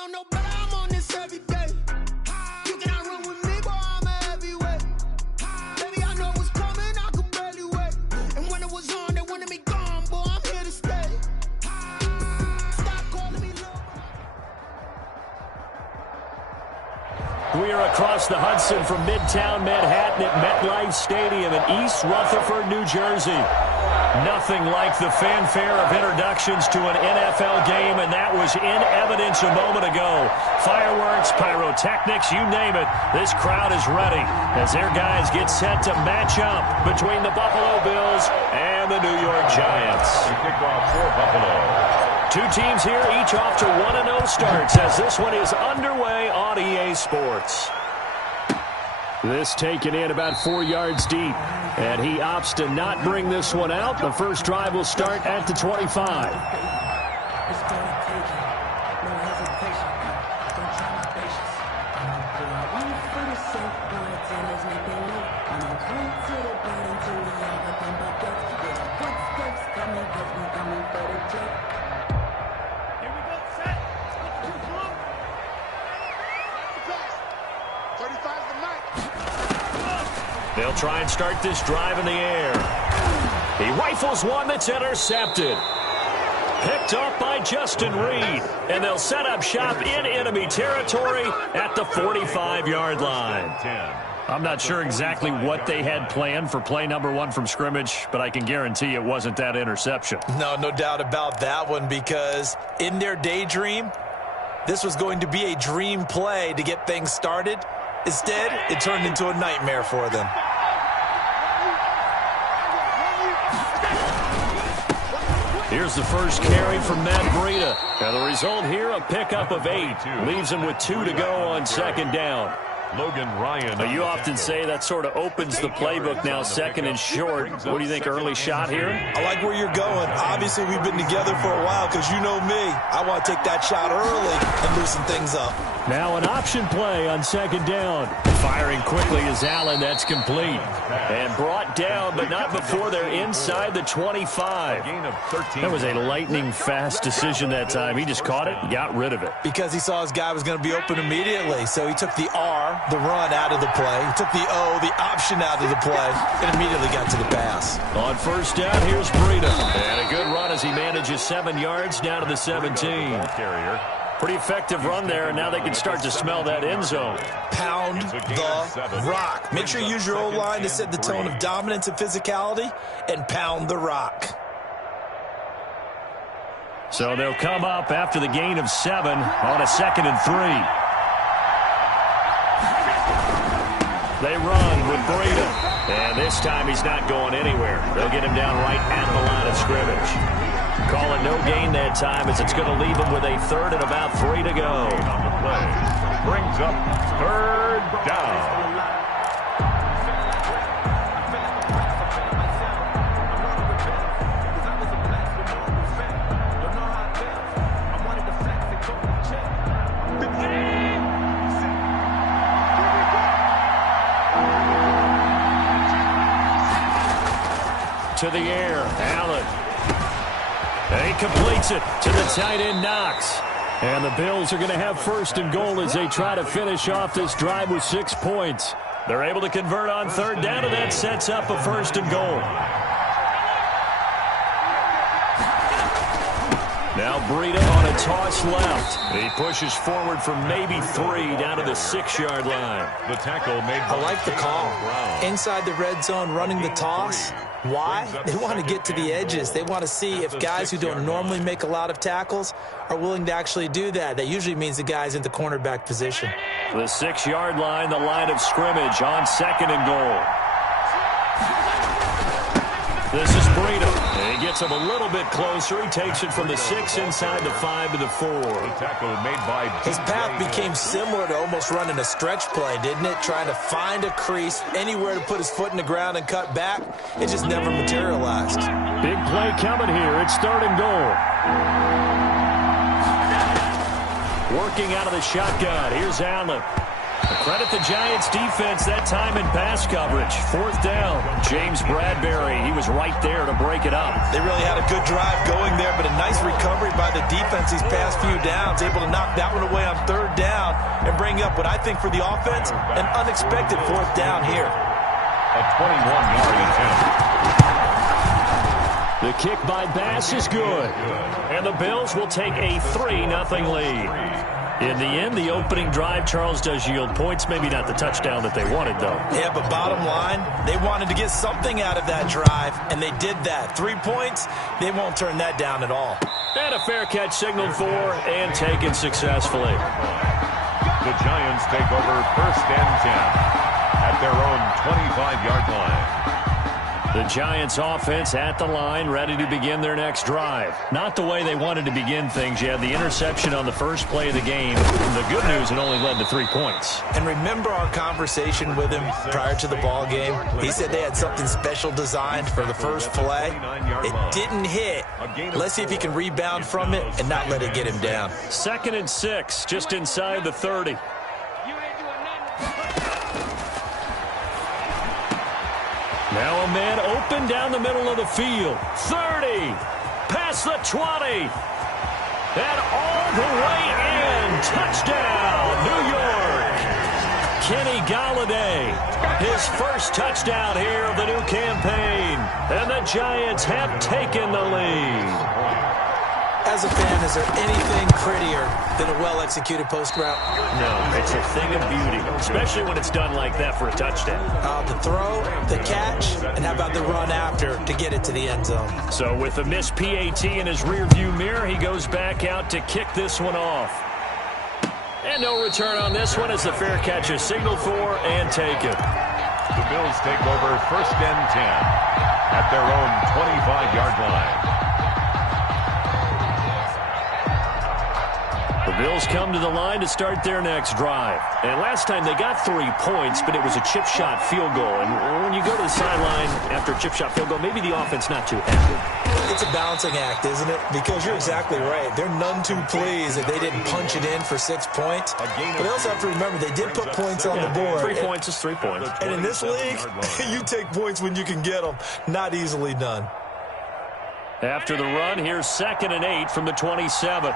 don't know, but I'm on this every day. You cannot run with me, boy, I'm a heavyweight. Baby, I know what's coming, I could barely wait. And when it was on, they wanted me gone, boy, I'm here to stay. Stop calling me love. We are across the Hudson from Midtown Manhattan at MetLife Stadium in East Rutherford, New Jersey. Nothing like the fanfare of introductions to an NFL game, and that was in evidence a moment ago. Fireworks, pyrotechnics, you name it. This crowd is ready as their guys get set to match up between the Buffalo Bills and the New York Giants. Kickoff for Buffalo. Two teams here, each off to 1-0 starts as this one is underway on EA Sports. This taken in about 4 yards deep, and he opts to not bring this one out. The first drive will start at the 25. They'll try and start this drive in the air. He rifles one that's intercepted. Picked up by Justin Reed. And they'll set up shop in enemy territory at the 45-yard line. I'm not sure exactly what they had planned for play number one from scrimmage, but I can guarantee it wasn't that interception. No doubt about that one, because in their daydream, this was going to be a dream play to get things started. Instead, it turned into a nightmare for them. Here's the first carry from Matt Breida. And the result here, a pickup of 8. Leaves him with 2 to go on second down. Logan Ryan. Now, you often say that sort of opens the playbook now, second and short. What do you think, early shot here? I like where you're going. Obviously, we've been together for a while because you know me. I want to take that shot early and loosen things up. Now an option play on second down. Firing quickly is Allen. That's complete. And brought down, but not before they're inside the 25. That was a lightning-fast decision that time. He just caught it and got rid of it. Because he saw his guy was going to be open immediately. So he took the R, the run, out of the play. He took the O, the option, out of the play, and immediately got to the pass. On first down, here's Breida. And a good run as he manages 7 yards down to the 17. Carrier. Pretty effective run there, and now they can start to smell that end zone. Pound the rock. Make sure you use your O-line to set the tone of dominance and physicality, and pound the rock. So they'll come up after the gain of 7 on a 2nd and 3. They run with Breida. And this time he's not going anywhere. They'll get him down right at the line of scrimmage. Call it no gain that time as it's going to leave him with a 3rd and about 3 to go. On the play. Brings up 3rd down. To the air, Allen. And he completes it to the tight end, Knox. And the Bills are going to have 1st and goal as they try to finish off this drive with 6 points. They're able to convert on 3rd down, and that sets up a 1st and goal. Now Breida on a toss left. He pushes forward for maybe 3 down to the 6-yard line. The tackle made. I like the call. Inside the red zone, running the toss. Why? They want to get to the edges. They want to see if guys who don't normally make a lot of tackles are willing to actually do that. That usually means the guy's in the cornerback position. The 6-yard line, the line of scrimmage on 2nd and goal. This is Breida. He gets him a little bit closer. He takes it from the 6 inside the 5 to the 4. The tackle made by. His path became similar to almost running a stretch play, didn't it? Trying to find a crease, anywhere to put his foot in the ground and cut back. It just never materialized. Big play coming here. It's 3rd and goal. Working out of the shotgun. Here's Allen. Credit the Giants defense that time in pass coverage. 4th down. James Bradbury, he was right there to break it up. They really had a good drive going there, but a nice recovery by the defense these past few downs, able to knock that one away on 3rd down and bring up what I think for the offense, an unexpected 4th down here. A 21-yard attempt. The kick by Bass is good. And the Bills will take a 3-0 lead. In the end, the opening drive, Charles, does yield points. Maybe not the touchdown that they wanted, though. Yeah, but bottom line, they wanted to get something out of that drive, and they did that. 3 points, they won't turn that down at all. And a fair catch signaled for and taken successfully. The Giants take over 1st and 10 at their own 25-yard line. The Giants offense at the line, ready to begin their next drive. Not the way they wanted to begin things. You had the interception on the first play of the game. The good news, it only led to 3 points. And remember our conversation with him prior to the ball game? He said they had something special designed for the first play. It didn't hit. Let's see if he can rebound from it and not let it get him down. 2nd and 6, just inside the 30. Now a man open down the middle of the field. 30. Past the 20. And all the way in. Touchdown, New York. Kenny Golladay. His first touchdown here of the new campaign. And the Giants have taken the lead. As a fan, is there anything prettier than a well-executed post route? No, it's a thing of beauty, especially when it's done like that for a touchdown. The throw, the catch, and how about the run after to get it to the end zone? So with the missed PAT in his rearview mirror, he goes back out to kick this one off. And no return on this one as the fair catch is signaled for and taken. The Bills take over 1st and 10 at their own 25-yard line. The Bills come to the line to start their next drive. And last time they got 3 points, but it was a chip shot field goal. And when you go to the sideline after a chip shot field goal, maybe the offense not too happy. It's a balancing act, isn't it? Because you're exactly right. They're none too pleased that they didn't punch it in for 6 points. But they also have to remember they did put points on the board. 3 points is 3 points. And in this league, you take points when you can get them. Not easily done. After the run, here's 2nd and 8 from the 27.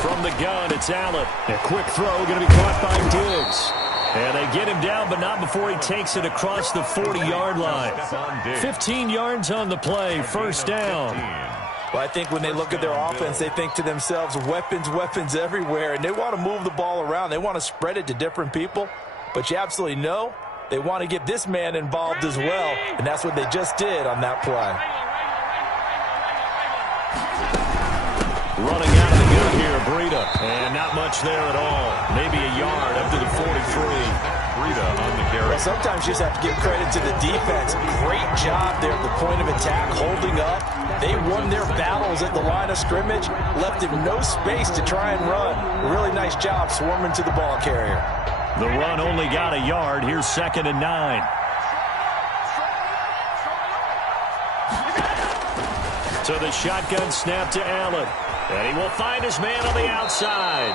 From the gun, it's Allen. A quick throw going to be caught by Diggs. And they get him down, but not before he takes it across the 40-yard line. 15 yards on the play, 1st down. Well, I think when they look at their offense, they think to themselves, weapons, weapons everywhere, and they want to move the ball around. They want to spread it to different people, but you absolutely know they want to get this man involved as well, and that's what they just did on that play. Running out of the gun here, Breida. And not much there at all. Maybe a yard up to the 43. Breida on the carry. Well, sometimes you just have to give credit to the defense. Great job there at the point of attack, holding up. They won their battles at the line of scrimmage, left him no space to try and run. Really nice job swarming to the ball carrier. The run only got a yard. Here's 2nd and 9. So the shotgun snap to Allen. And he will find his man on the outside.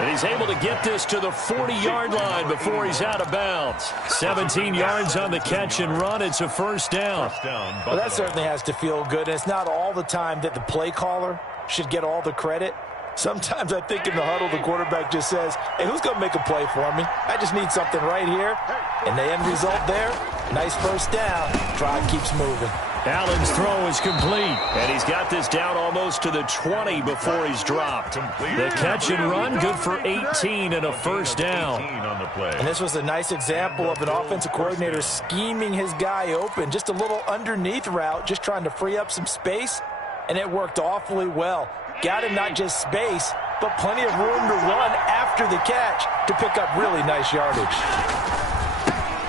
And he's able to get this to the 40-yard line before he's out of bounds. 17 yards on the catch and run. It's a 1st down. Well, that certainly has to feel good. And it's not all the time that the play caller should get all the credit. Sometimes I think in the huddle, the quarterback just says, hey, who's going to make a play for me? I just need something right here. And the end result there, nice 1st down. Drive keeps moving. Allen's throw is complete, and he's got this down almost to the 20 before he's dropped. The catch and run, good for 18 and a 1st down. And this was a nice example of an offensive coordinator scheming his guy open. Just a little underneath route, just trying to free up some space, and it worked awfully well. Got him not just space, but plenty of room to run after the catch to pick up really nice yardage.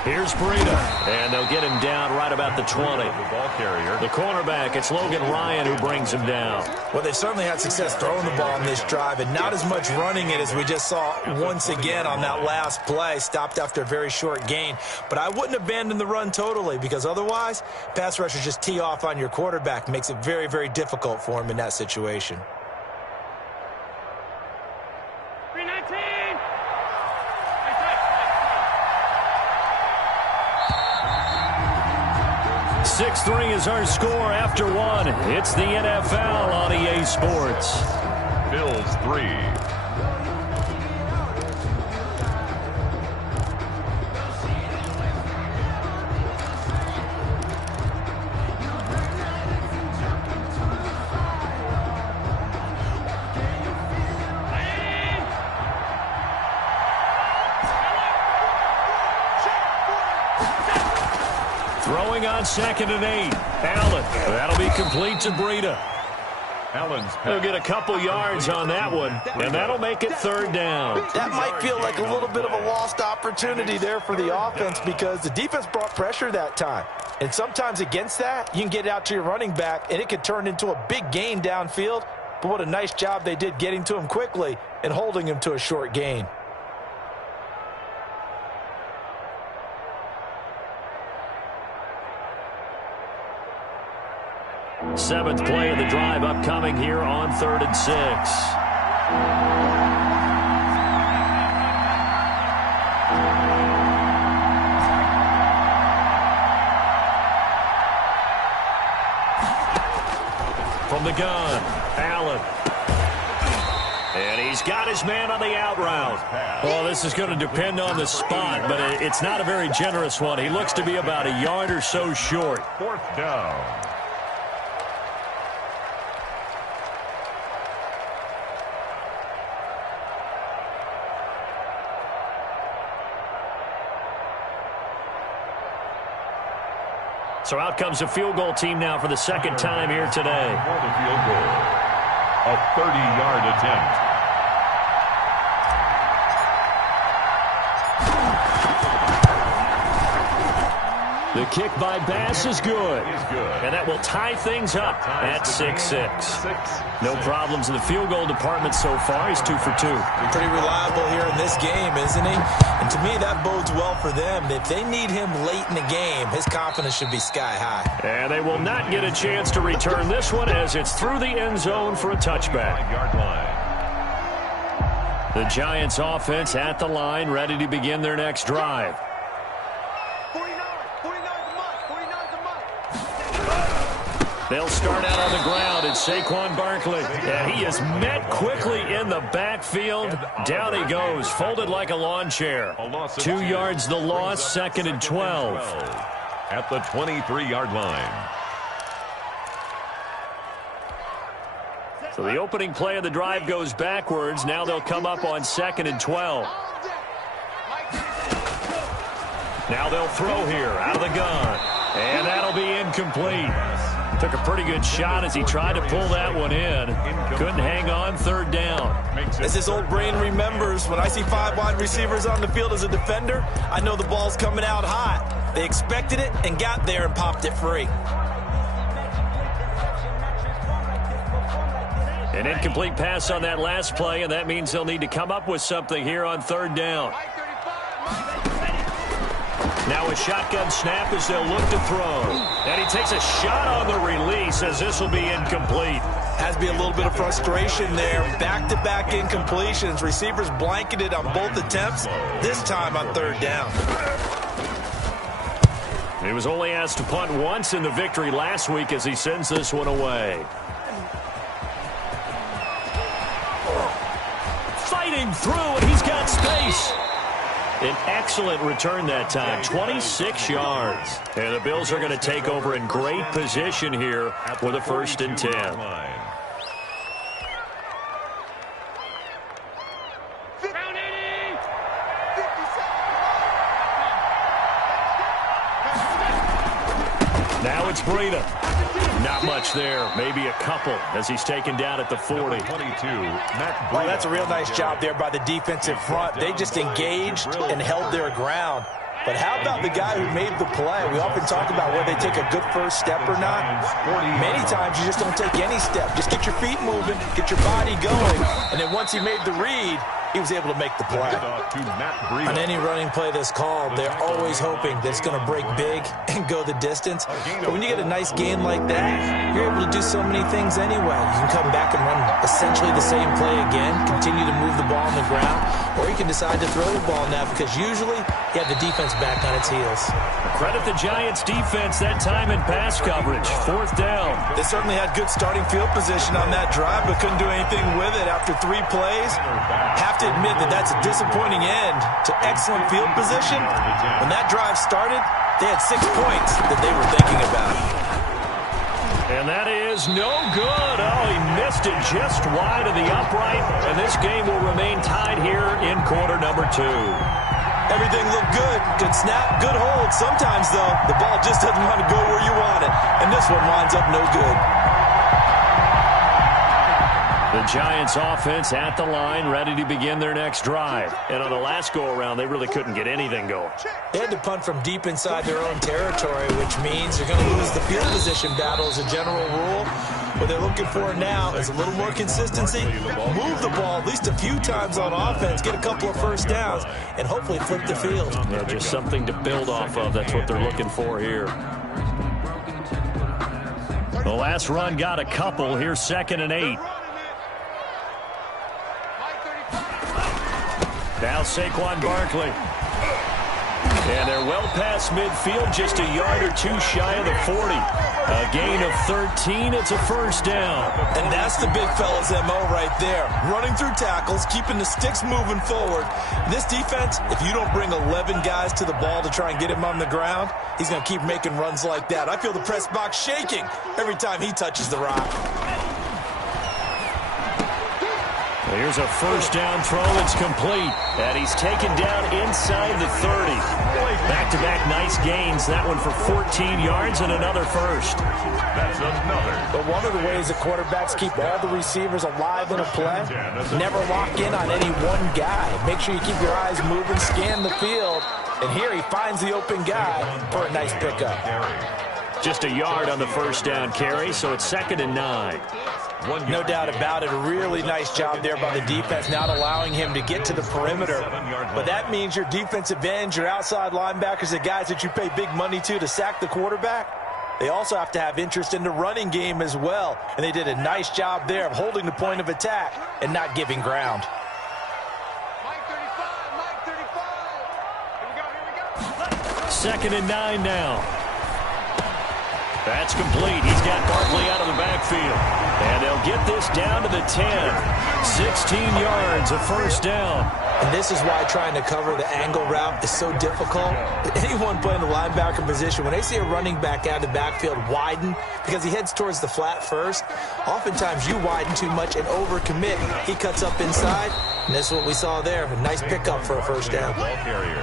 Here's Breida, and they'll get him down right about the 20. The ball carrier. The cornerback, it's Logan Ryan who brings him down. Well, they've certainly had success throwing the ball on this drive and not as much running it as we just saw once again on that last play. Stopped after a very short gain. But I wouldn't abandon the run totally because otherwise, pass rushers just tee off on your quarterback. Makes it very, very difficult for him in that situation. 6-3 is our score after one. It's the NFL on EA Sports. Bills 3. Throwing on 2nd and 8. Allen. That'll be complete to Breida. He'll get a couple yards on that one, and that'll make it 3rd down. That might feel like a little bit of a lost opportunity there for the offense because the defense brought pressure that time. And sometimes against that, you can get it out to your running back, and it could turn into a big gain downfield. But what a nice job they did getting to him quickly and holding him to a short gain. 7th play of the drive upcoming here on 3rd and 6. From the gun, Allen. And he's got his man on the out route. Well, this is going to depend on the spot, but it's not a very generous one. He looks to be about a yard or so short. 4th down. So out comes a field goal team now for the 2nd time here today. For the field goal. A 30-yard attempt. The kick by Bass is good. And that will tie things up at 6-6. No problems in the field goal department so far. He's 2 for 2. Pretty reliable here in this game, isn't he? And to me, that bodes well for them. If they need him late in the game, his confidence should be sky high. And they will not get a chance to return this one as it's through the end zone for a touchback. 5-yard line. The Giants offense at the line, ready to begin their next drive. They'll start out on the ground. It's Saquon Barkley. And he is met quickly in the backfield. Down he goes, folded like a lawn chair. 2 yards the loss, 2nd and 12. At the 23-yard line. So the opening play of the drive goes backwards. Now they'll come up on 2nd and 12. Now they'll throw here out of the gun. And that'll be incomplete. Took a pretty good shot as he tried to pull that one in. Couldn't hang on, 3rd down. As his old brain remembers, when I see 5 wide receivers on the field as a defender, I know the ball's coming out hot. They expected it and got there and popped it free. An incomplete pass on that last play, and that means they'll need to come up with something here on 3rd down. Now a shotgun snap as they'll look to throw. And he takes a shot on the release as this will be incomplete. Has to be a little bit of frustration there. Back-to-back incompletions. Receivers blanketed on both attempts, this time on 3rd down. He was only asked to punt once in the victory last week as he sends this one away. Fighting through, and he's got space. An excellent return that time, 26 yards. And the Bills are going to take over in great position here with a 1st and 10. Now it's Breida. Not much there, maybe a couple as he's taken down at the 40. 22, Matt Breida. Well, that's a real nice job there by the defensive front. They just engaged and held their ground. But how about the guy who made the play? We often talk about whether they take a good first step or not. Many times you just don't take any step. Just get your feet moving, get your body going, and then once he made the read, he was able to make the play. On any running play that's called, they're always hoping that it's going to break big and go the distance. But when you get a nice gain like that, you're able to do so many things anyway. You can come back and run essentially the same play again, continue to move the ball on the ground, or you can decide to throw the ball now because usually you have the defense back on its heels. Credit the Giants defense that time in pass coverage. 4th down. They certainly had good starting field position on that drive, but couldn't do anything with it after 3 plays. Have to admit that that's a disappointing end to excellent field position. When that drive started, they had 6 points that they were thinking about. And that is no good. Oh, he missed it just wide of the upright, and this game will remain tied here in quarter number 2. Everything looked good. Good snap, good hold. Sometimes, though, the ball just doesn't want to go where you want it, and this one winds up no good. The Giants offense at the line, ready to begin their next drive. And on the last go-around, they really couldn't get anything going. They had to punt from deep inside their own territory, which means they're going to lose the field position battle as a general rule. What they're looking for now is a little more consistency, move the ball at least a few times on offense, get a couple of first downs, and hopefully flip the field. Yeah, just something to build off of. That's what they're looking for here. The last run got a couple. Here's 2nd and 8. Now Saquon Barkley. And they're well past midfield, just a yard or 2 shy of the 40. A gain of 13, it's a first down. And that's the big fella's MO right there. Running through tackles, keeping the sticks moving forward. This defense, if you don't bring 11 guys to the ball to try and get him on the ground, he's going to keep making runs like that. I feel the press box shaking every time he touches the rock. Here's a first down throw. It's complete. And he's taken down inside the 30. Back-to-back nice gains. That one for 14 yards and another first. That's another. But one of the ways that quarterbacks keep all the receivers alive in a play, never lock in on any one guy. Make sure you keep your eyes moving, scan the field. And here he finds the open guy for a nice pickup. Just a yard on the first down carry, so it's 2nd and 9. No doubt about it. A really nice job there by the defense, not allowing him to get to the perimeter. But that means your defensive ends, your outside linebackers, the guys that you pay big money to sack the quarterback, they also have to have interest in the running game as well. And they did a nice job there of holding the point of attack and not giving ground. Mike 35. Here we go. 2nd and 9 now. That's complete. He's got Barkley out of the backfield. And they'll get this down to the 10. 16 yards, a first down. And this is why trying to cover the angle route is so difficult. Anyone playing the linebacker position, when they see a running back out of the backfield widen because he heads towards the flat first, oftentimes you widen too much and overcommit. He cuts up inside, and this is what we saw there. A nice pickup for a first down.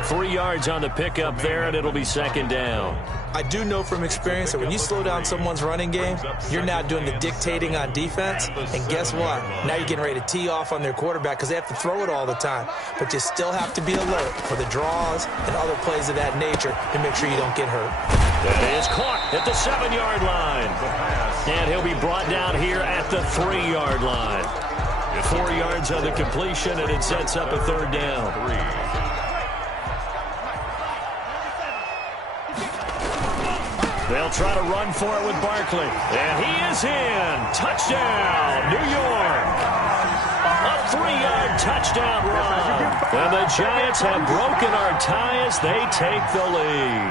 3 yards on the pickup there, and it'll be 2nd down. I do know from experience that when you slow down someone's running game, you're now doing the dictating on defense. And guess what? Now you're getting ready to tee off on their quarterback because they have to throw it all the time. But you still have to be alert for the draws and other plays of that nature to make sure you don't get hurt. That is caught at the 7-yard line. And he'll be brought down here at the 3-yard line. 4 yards on the completion, and it sets up a 3rd down. They'll try to run for it with Barkley. And he is in. Touchdown, New York. A 3-yard touchdown run. And the Giants have broken our tie as they take the lead.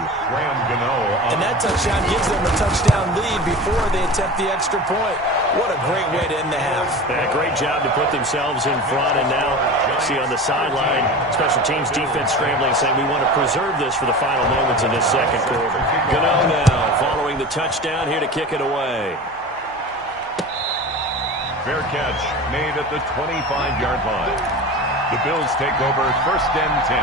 And that touchdown gives them a touchdown lead before they attempt the extra point. What a great way to end the half. Yeah, great job to put themselves in front. And now, see on the sideline, special teams defense scrambling, saying we want to preserve this for the final moments in this second quarter. Gano now following the touchdown here to kick it away. Fair catch made at the 25-yard line. The Bills take over 1st and 10.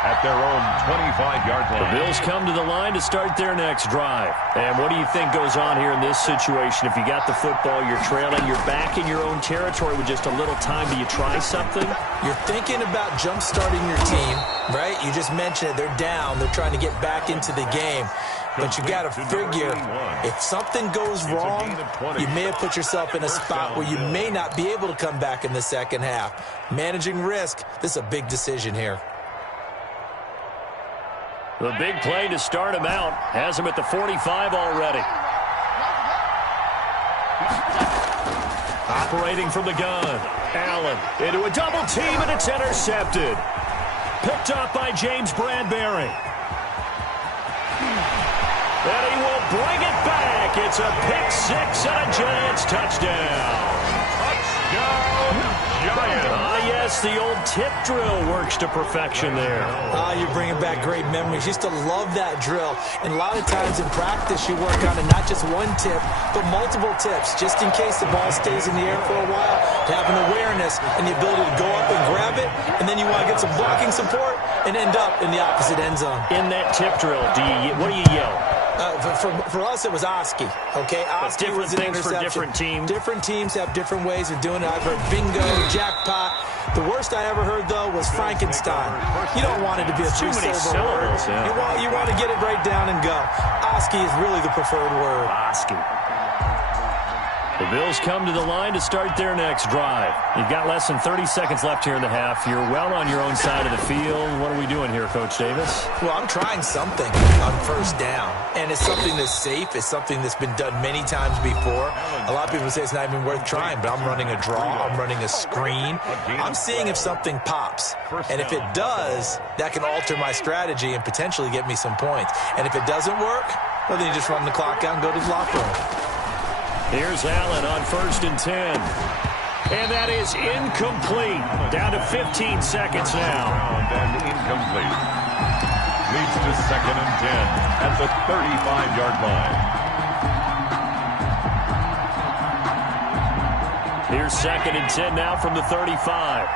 at their own 25-yard line. The Bills come to the line to start their next drive. And what do you think goes on here in this situation? If you got the football, you're trailing, you're back in your own territory with just a little time. Do you try something? You're thinking about jump-starting your team, right? You just mentioned it. They're down. They're trying to get back into the game. But you got to figure, if something goes wrong, you may have put yourself in a spot where you may not be able to come back in the second half. Managing risk, this is a big decision here. The big play to start him out has him at the 45 already. Operating from the gun. Allen into a double team, and it's intercepted. Picked up by James Bradbury. And he will bring it back. It's a pick six and a Giants touchdown. Giants. Yes, the old tip drill works to perfection there. You're bringing back great memories. Used to love that drill. And a lot of times in practice, you work on it, not just one tip, but multiple tips, just in case the ball stays in the air for a while, to have an awareness and the ability to go up and grab it, and then you want to get some blocking support and end up in the opposite end zone. In that tip drill, what do you yell? For us, it was Oski. Okay, Oski was an interception. For different teams. Different teams have different ways of doing it. I've heard bingo, jackpot. The worst I ever heard, though, was Frankenstein. You don't want it to be a three-syllable word. Yeah. You want to get it right down and go. Oski is really the preferred word. Oski. The Bills come to the line to start their next drive. You've got less than 30 seconds left here in the half. You're well on your own side of the field. What are we doing here, Coach Davis? Well, I'm trying something on first down. And it's something that's safe. It's something that's been done many times before. A lot of people say it's not even worth trying, but I'm running a draw. I'm running a screen. I'm seeing if something pops. And if it does, that can alter my strategy and potentially get me some points. And if it doesn't work, well, then you just run the clock out and go to the locker room. Here's Allen on 1st and 10. And that is incomplete. Down to 15 seconds now. And incomplete. Leads to 2nd and 10 at the 35-yard line. Here's 2nd and 10 now from the 35.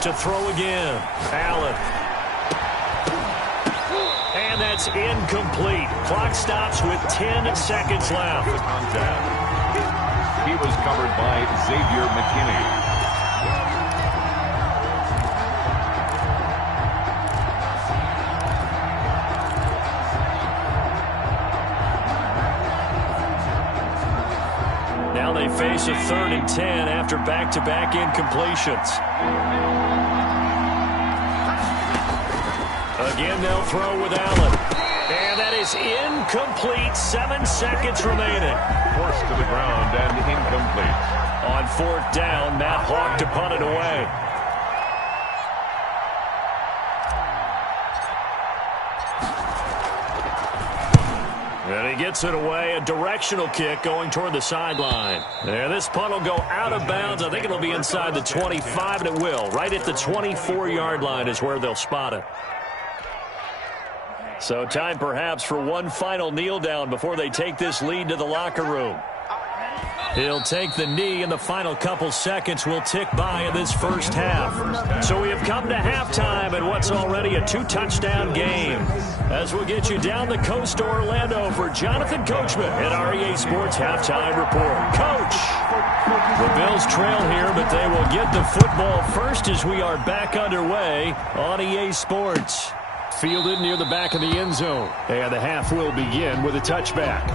To throw again. Allen. And that's incomplete. Clock stops with 10 seconds left. He was covered by Xavier McKinney. Now they face a 3rd and 10 after back-to-back incompletions. Again, they'll throw with Allen. And that is incomplete. 7 seconds remaining. Forced to the ground and incomplete. On 4th down, Matt Hawk to punt it away. And he gets it away. A directional kick going toward the sideline. And this punt will go out of bounds. I think it'll be inside the 25, and it will. Right at the 24-yard line is where they'll spot it. So time perhaps for one final kneel down before they take this lead to the locker room. He'll take the knee, and the final couple seconds will tick by in this first half. So we have come to halftime in what's already a 2-touchdown game. As we'll get you down the coast to Orlando for Jonathan Coachman at our EA Sports Halftime Report. Coach! The Bills trail here, but they will get the football first as we are back underway on EA Sports. Fielded near the back of the end zone. And the half will begin with a touchback.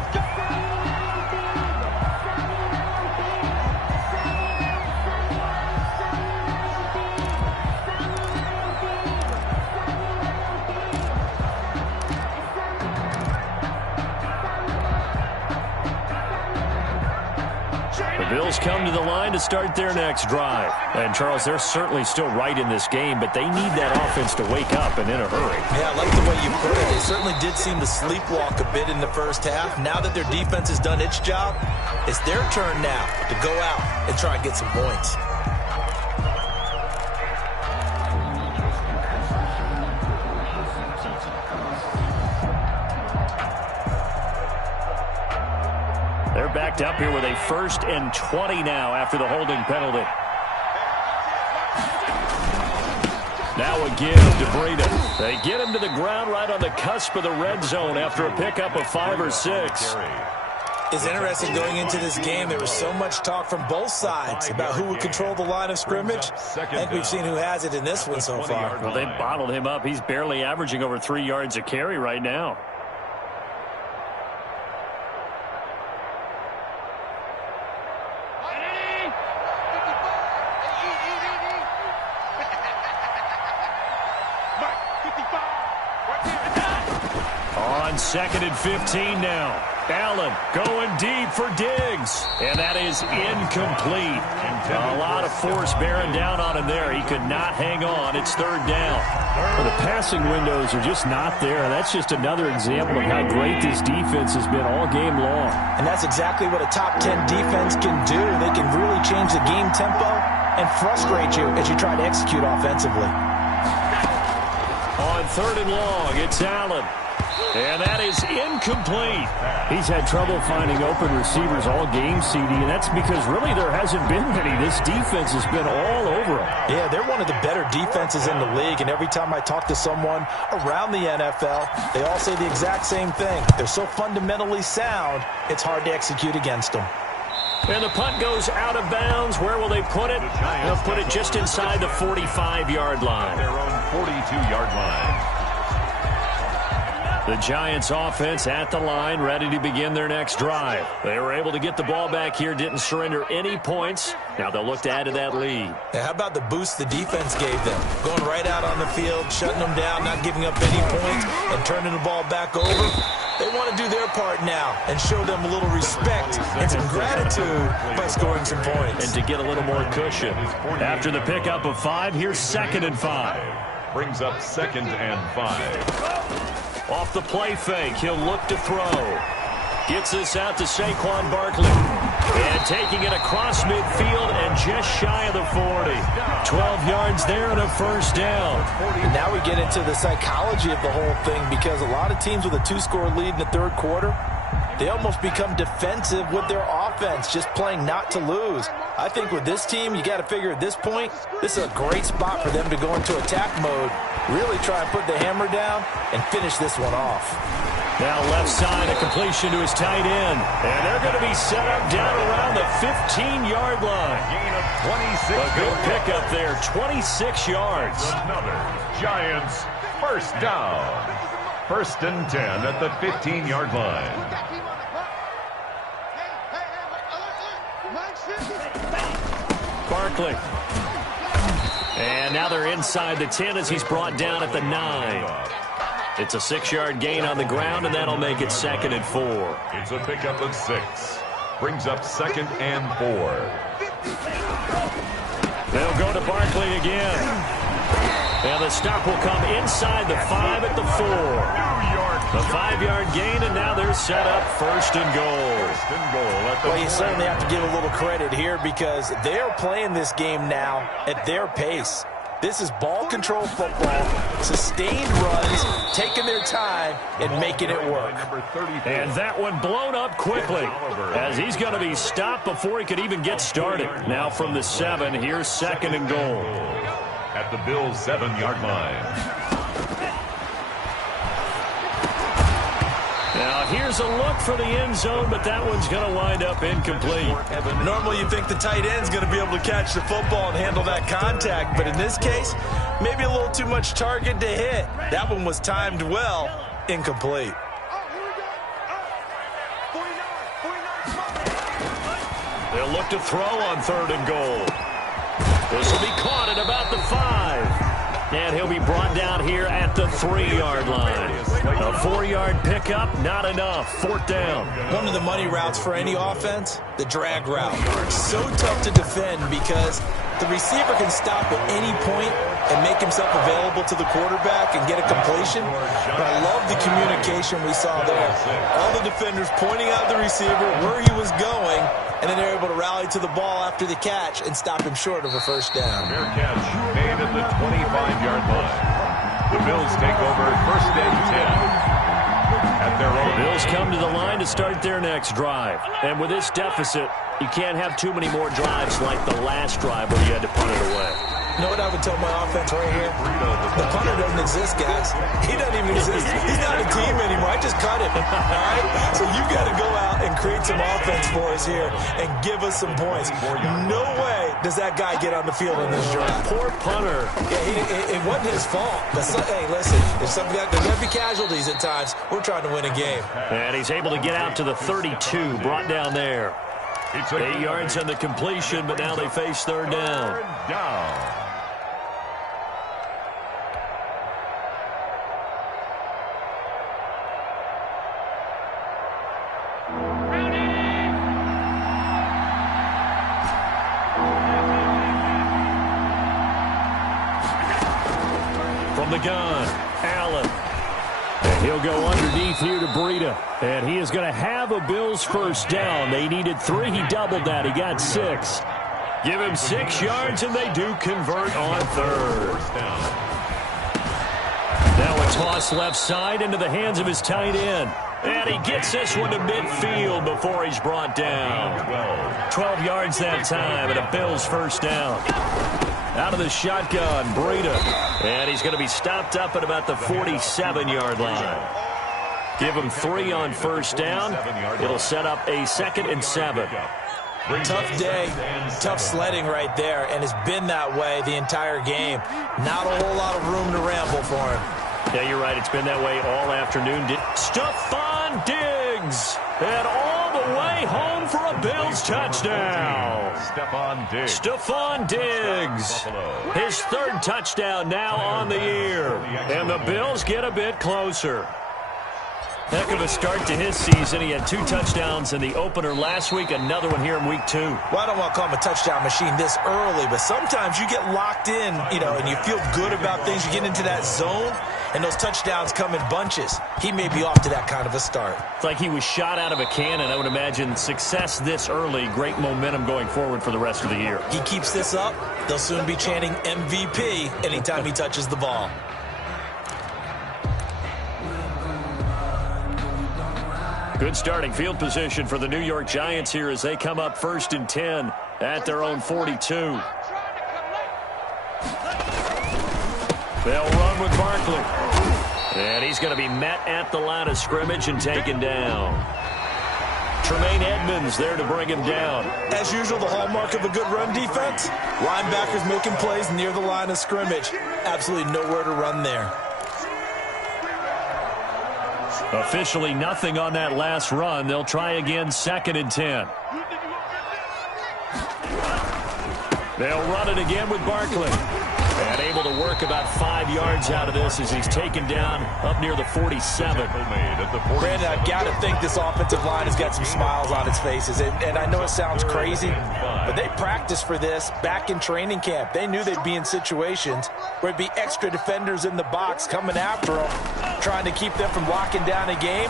Bills come to the line to start their next drive. And, Charles, they're certainly still right in this game, but they need that offense to wake up and in a hurry. Yeah, I like the way you put it. They certainly did seem to sleepwalk a bit in the first half. Now that their defense has done its job, it's their turn now to go out and try and get some points. backed up here with a 1st and 20 now after the holding penalty. Now a give to Breida. They get him to the ground right on the cusp of the red zone after a pickup of 5 or 6. It's interesting going into this game. There was so much talk from both sides about who would control the line of scrimmage. I think we've seen who has it in this one so far. Well, they bottled him up. He's barely averaging over 3 yards a carry right now. On 2nd and 15 now. Allen going deep for Diggs. And that is incomplete. A lot of force bearing down on him there. He could not hang on. It's 3rd down. Well, the passing windows are just not there. That's just another example of how great this defense has been all game long. And that's exactly what a top 10 defense can do. They can really change the game tempo and frustrate you as you try to execute offensively. On 3rd and long, it's Allen. And that is incomplete. He's had trouble finding open receivers all game, CD, and that's because really there hasn't been many. This defense has been all over them. Yeah, they're one of the better defenses in the league, and every time I talk to someone around the NFL, they all say the exact same thing. They're so fundamentally sound, it's hard to execute against them. And the punt goes out of bounds. Where will they put it? They'll put it just inside the 45-yard line. Their own 42-yard line. The Giants offense at the line, ready to begin their next drive. They were able to get the ball back here, didn't surrender any points. Now they'll look to add to that lead. Now, how about the boost the defense gave them? Going right out on the field, shutting them down, not giving up any points, and turning the ball back over. They want to do their part now and show them a little respect and some gratitude by scoring some points. And to get a little more cushion. After the pickup of 5, here's 2nd and 5. Brings up 2nd and 5. Off the play fake, he'll look to throw. Gets this out to Saquon Barkley. And taking it across midfield and just shy of the 40. 12 yards there and a 1st down. And now we get into the psychology of the whole thing, because a lot of teams with a 2-score lead in the 3rd quarter, they almost become defensive with their offense, just playing not to lose. I think with this team, you got to figure at this point, this is a great spot for them to go into attack mode, really try and put the hammer down and finish this one off. Now left side, a completion to his tight end. And they're going to be set up down around the 15-yard line. Gain of 26. A good pickup there, 26 yards. Another Giants 1st down. 1st and 10 at the 15-yard line. Barkley. And now they're inside the 10 as he's brought down at the 9. It's a 6-yard gain on the ground, and that'll make it 2nd and 4. It's a pickup of 6. Brings up 2nd and 4. They'll go to Barkley again. And the stop will come inside the 5 at the 4. The 5-yard gain, and now they're set up 1st and goal. Well, you certainly have to give a little credit here, because they are playing this game now at their pace. This is ball control football, sustained runs, taking their time and making it work. And that one blown up quickly, as he's going to be stopped before he could even get started. Now from the 7, here's 2nd and goal. At the Bills' 7-yard line. Now here's a look for the end zone, but that one's going to wind up incomplete. Normally you think the tight end's going to be able to catch the football and handle that contact, but in this case, maybe a little too much target to hit. That one was timed well, incomplete. They'll look to throw on 3rd and goal. This will be caught at about the 5. And he'll be brought down here at the 3-yard line. A 4-yard pickup, not enough. 4th down. One of the money routes for any offense, the drag route. So tough to defend because the receiver can stop at any point and make himself available to the quarterback and get a completion. But I love the communication we saw there. All the defenders pointing out the receiver, where he was going, and then they're able to rally to the ball after the catch and stop him short of a 1st down. Fair catch made at the 25-yard line. The Bills take over 1st and 10. at their own. The Bills come to the line to start their next drive. And with this deficit, you can't have too many more drives like the last drive where you had to punt it away. You know what I would tell my offense right here? The punter doesn't exist, guys. He doesn't even exist. He's not a team anymore. I just cut him. All right? So you got to go out and create some offense for us here and give us some points. No way does that guy get on the field in this drive. Poor punter. Yeah, it wasn't his fault. But hey, listen, there's going to be casualties at times. We're trying to win a game. And he's able to get out to the 32, brought down there. 8 yards on the completion, but now they face third down. From the gun, Allen. And he'll go underneath here to Breida. And he is going to have a Bills first down. They needed 3. He doubled that. He got 6. Give him 6 yards, and they do convert on third. Now a toss left side into the hands of his tight end. And he gets this one to midfield before he's brought down. 12 yards that time, and a Bills first down. Out of the shotgun, Breida. And he's going to be stopped up at about the 47-yard line. Give him 3 on first down. It'll set up a 2nd and 7. Tough day, tough sledding right there, and it's been that way the entire game. Not a whole lot of room to ramble for him. Yeah, you're right. It's been that way all afternoon. Stephon Diggs. And all the way home for a Bills touchdown. Stephon Diggs. His 3rd touchdown now on the year. And the Bills get a bit closer. Heck of a start to his season. He had 2 touchdowns in the opener last week, another one here in week 2. Well, I don't want to call him a touchdown machine this early, but sometimes you get locked in, and you feel good about things. You get into that zone, and those touchdowns come in bunches. He may be off to that kind of a start. It's like he was shot out of a cannon. I would imagine success this early, great momentum going forward for the rest of the year. He keeps this up, they'll soon be chanting MVP anytime he touches the ball. Good starting field position for the New York Giants here as they come up 1st and 10 at their own 42. They'll run with Barkley. And he's going to be met at the line of scrimmage and taken down. Tremaine Edmonds there to bring him down. As usual, the hallmark of a good run defense, linebackers making plays near the line of scrimmage. Absolutely nowhere to run there. Officially nothing on that last run. They'll try again 2nd and 10. They'll run it again with Barkley. And able to work about 5 yards out of this as he's taken down up near the 47. Brandon, I've got to think this offensive line has got some smiles on its faces. And I know it sounds crazy, but they practiced for this back in training camp. They knew they'd be in situations where it'd be extra defenders in the box coming after them, trying to keep them from locking down a game.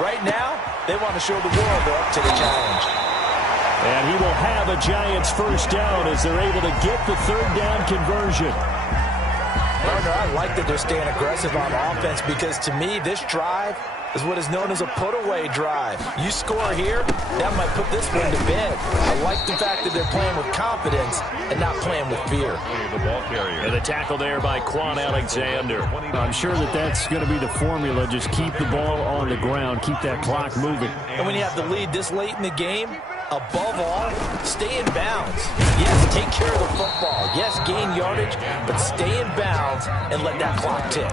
Right now, they want to show the world they're up to the challenge. And he will have a Giants first down as they're able to get the 3rd down conversion. Partner, I like that they're staying aggressive on offense because to me, this drive is what is known as a put-away drive. You score here, that might put this one to bed. I like the fact that they're playing with confidence and not playing with fear. And the tackle there by Quan Alexander. I'm sure that's going to be the formula. Just keep the ball on the ground. Keep that clock moving. And when you have the lead this late in the game, above all, stay in bounds. Yes, take care of the football. Yes, gain yardage, but stay in bounds and let that clock tick.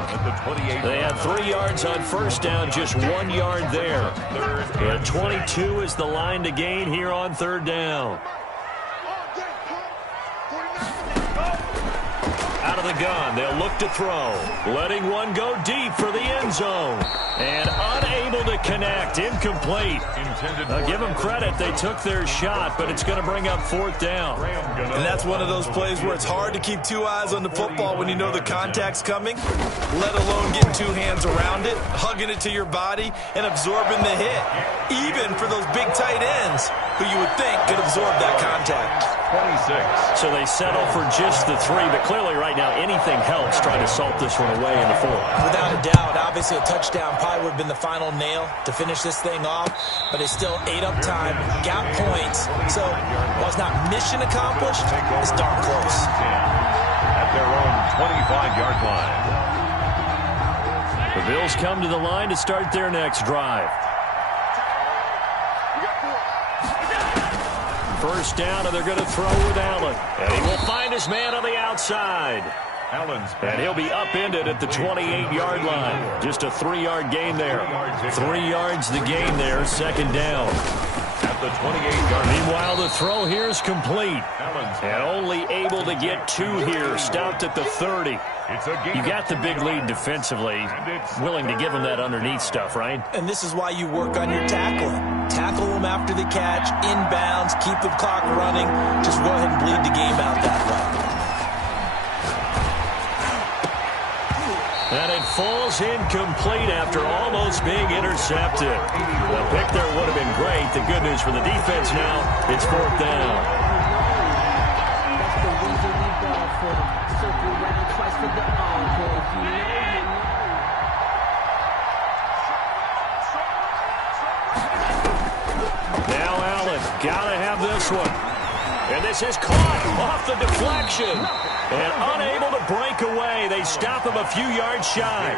They have 3 yards on first down, just 1 yard there. And 22 is the line to gain here on 3rd down. Out of the gun, they'll look to throw. Letting one go deep for the end zone. And unable to connect, incomplete. Now give them credit, they took their shot, but it's going to bring up 4th down. And that's one of those plays where it's hard to keep 2 eyes on the football when you know the contact's coming, let alone getting 2 hands around it, hugging it to your body, and absorbing the hit. Even for those big tight ends, who you would think could absorb that contact. 26. So they settle for just the 3, but clearly right now anything helps trying to salt this one away in the 4th. Without a doubt, obviously a touchdown probably would have been the final nail to finish this thing off, but it's still ate up time, got points, so while it's not mission accomplished, it's darn close. At their own 25-yard line. The Bills come to the line to start their next drive. First down, and they're going to throw with Allen. And he will find his man on the outside. And he'll be upended at the 28-yard line. Just a 3-yard gain there. 3 yards the gain there, second down. At the 28-yard line. Meanwhile, the throw here is complete. And only able to get 2 here, stopped at the 30. You got the big lead defensively. Willing to give them that underneath stuff, right? And this is why you work on your tackling. Tackle them after the catch, inbounds, keep the clock running. Just go ahead and bleed the game out that way. And it falls incomplete after almost being intercepted. The pick there would have been great. The good news for the defense now, it's 4th down. Now Allen, gotta have this one. And this is caught off the deflection. And unable to break away. They stop him a few yards shy.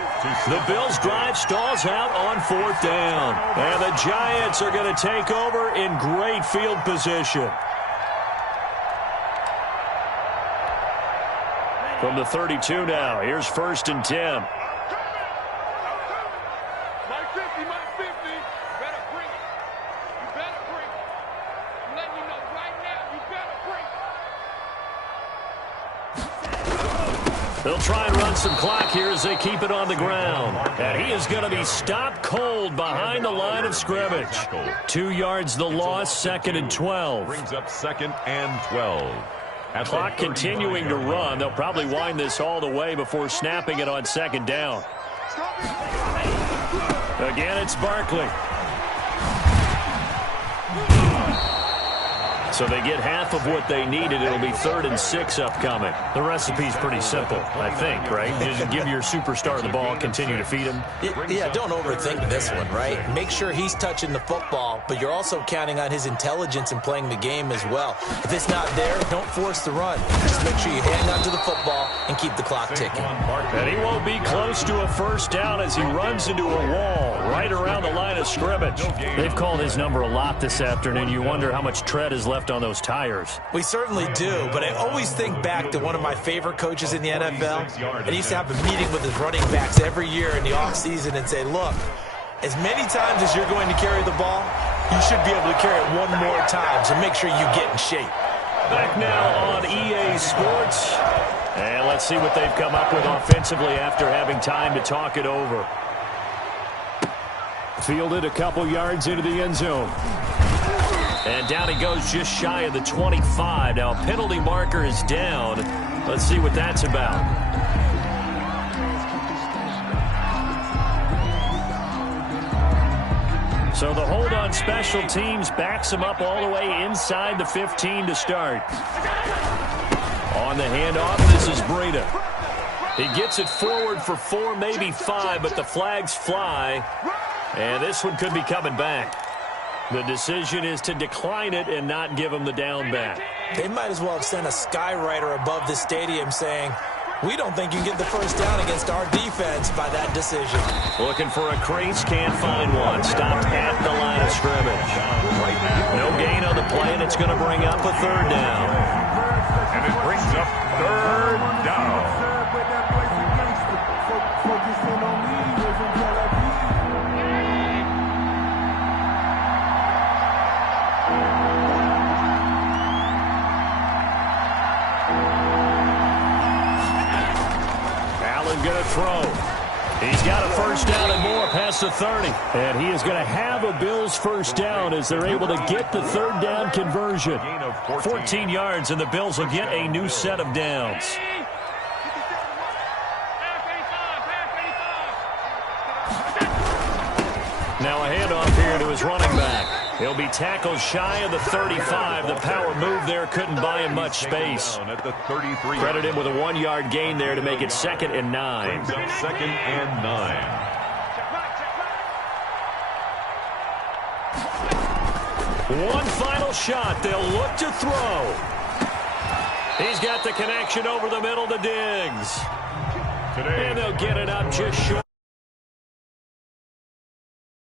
The Bills' drive stalls out on 4th down. And the Giants are going to take over in great field position. From the 32 now, here's 1st and 10. They'll try and run some clock here as they keep it on the ground. And he is going to be stopped cold behind the line of scrimmage. 2 yards the loss, 2nd and 12. Brings up 2nd and 12. Clock continuing to run. They'll probably wind this all the way before snapping it on 2nd down. Again, it's Barkley. So they get half of what they needed. It'll be 3rd and 6 upcoming. The recipe's pretty simple, I think, right? Just give your superstar the ball, continue to feed him. Yeah, don't overthink this one, right? Make sure he's touching the football, but you're also counting on his intelligence in playing the game as well. If it's not there, don't force the run. Just make sure you hang on to the football and keep the clock ticking. And he won't be close to a first down as he runs into a wall right around the line of scrimmage. They've called his number a lot this afternoon. You wonder how much tread is left on those tires. We certainly do, but I always think back to one of my favorite coaches in the NFL, and he used to have a meeting with his running backs every year in the offseason and say, look, as many times as you're going to carry the ball, you should be able to carry it one more time, so make sure you get in shape. Back now on EA Sports, and let's see what they've come up with offensively after having time to talk it over. Fielded a couple yards into the end zone. And down he goes just shy of the 25. Now a penalty marker is down. Let's see what that's about. So the hold on special teams backs him up all the way inside the 15 to start. On the handoff, this is Breida. He gets it forward for 4, maybe 5, but the flags fly. And this one could be coming back. The decision is to decline it and not give him the down back. They might as well have sent a skywriter above the stadium saying, we don't think you can get the first down against our defense by that decision. Looking for a crease, can't find one. Stopped at the line of scrimmage. No gain on the play, and it's going to bring up a 3rd down. And it brings up 3rd down. Going to throw. He's got a first down and more past the 30. And he is going to have a Bills first down as they're able to get the 3rd down conversion. 14 yards, and the Bills will get a new set of downs. Now a handoff here to his running back. He'll be tackled shy of the 35. The power move there couldn't buy him much space. At the 33. Credit him with a 1-yard gain there to make it 2nd and 9. Brings up 2nd and 9. One final shot. They'll look to throw. He's got the connection over the middle to Diggs. And they'll get it up just short.